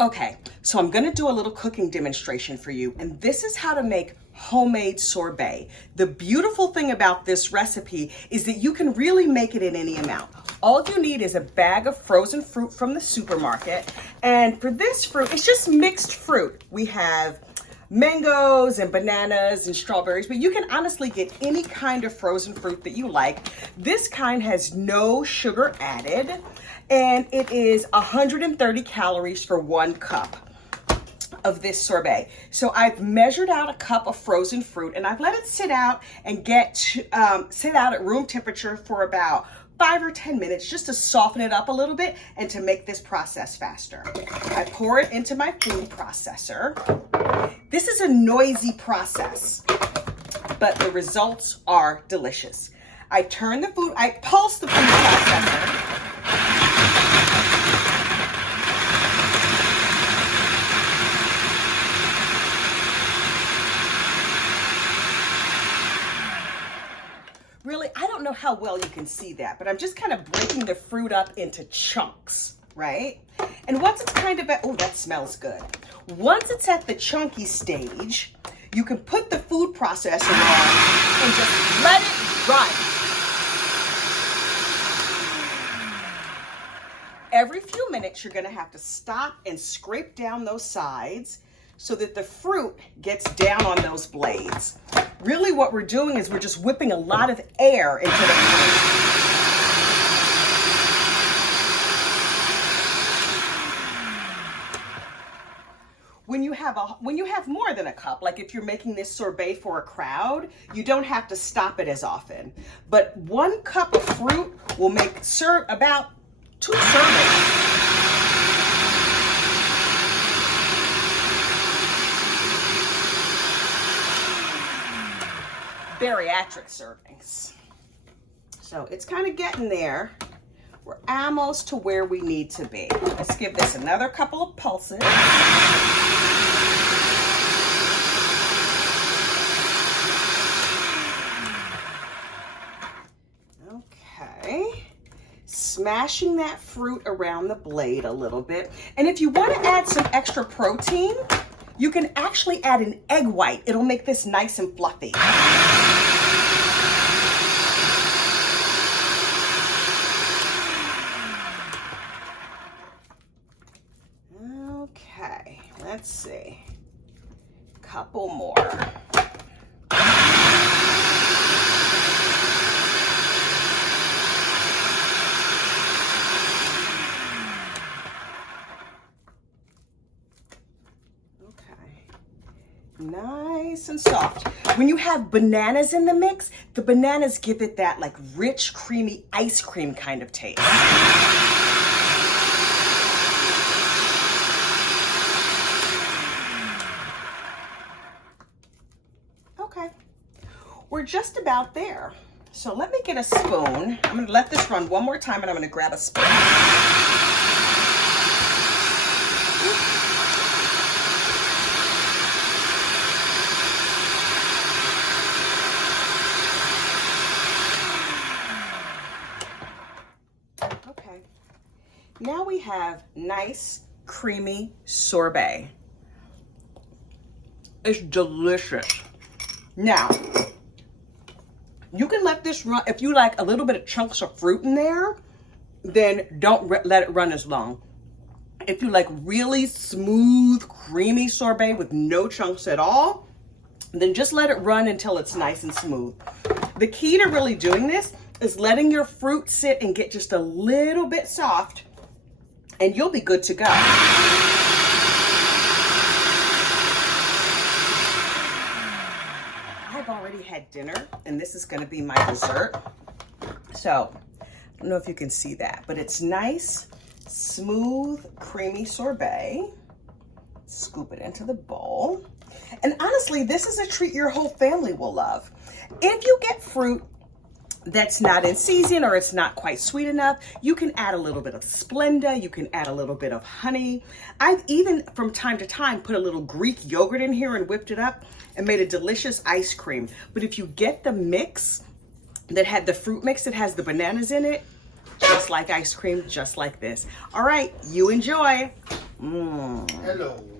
Okay, so I'm gonna do a little cooking demonstration for you, and this is how to make homemade sorbet. The beautiful thing about this recipe is that you can really make it in any amount. All you need is a bag of frozen fruit from the supermarket, and for this fruit, it's just mixed fruit. We have mangoes and bananas and strawberries, but you can honestly get any kind of frozen fruit that you like. This kind has no sugar added, and it is 130 calories for 1 cup of this sorbet. So I've measured out a cup of frozen fruit, and I've let it sit out and sit out at room temperature for about 5 or 10 minutes just to soften it up a little bit and to make this process faster. I pour it into my food processor. This is a noisy process, but the results are delicious. I pulse the food processor. Really, I don't know how well you can see that, but I'm just kind of breaking the fruit up into chunks, right? And once it's kind of oh, that smells good. Once it's at the chunky stage, you can put the food processor on and just let it run. Every few minutes, you're gonna have to stop and scrape down those sides so that the fruit gets down on those blades. Really what we're doing is we're just whipping a lot of air into the fruit. When you have more than a cup, like if you're making this sorbet for a crowd, you don't have to stop it as often. But 1 cup of fruit will make about 2 servings. Bariatric servings. So it's kind of getting there. We're almost to where we need to be. Let's give this another couple of pulses. Okay. Smashing that fruit around the blade a little bit. And if you want to add some extra protein, you can actually add an egg white. It'll make this nice and fluffy. Okay, let's see. Couple more. Nice and soft. When you have bananas in the mix, the bananas give it that like rich, creamy ice cream kind of taste. Okay, we're just about there. So let me get a spoon. I'm gonna let this run one more time and I'm gonna grab a spoon. Now we have nice, creamy sorbet. It's delicious. Now, you can let this run. If you like a little bit of chunks of fruit in there, then don't let it run as long. If you like really smooth, creamy sorbet with no chunks at all, then just let it run until it's nice and smooth. The key to really doing this is letting your fruit sit and get just a little bit soft, and you'll be good to go. I've already had dinner, and this is gonna be my dessert. So, I don't know if you can see that, but it's nice, smooth, creamy sorbet. Scoop it into the bowl. And honestly, this is a treat your whole family will love. If you get fruit that's not in season or it's not quite sweet enough, you can add a little bit of Splenda, you can add a little bit of honey. I've even from time to time put a little Greek yogurt in here and whipped it up and made a delicious ice cream. But if you get the mix that had the fruit mix that has the bananas in it, just like ice cream, just like this. All right, you enjoy. Mmm. Hello.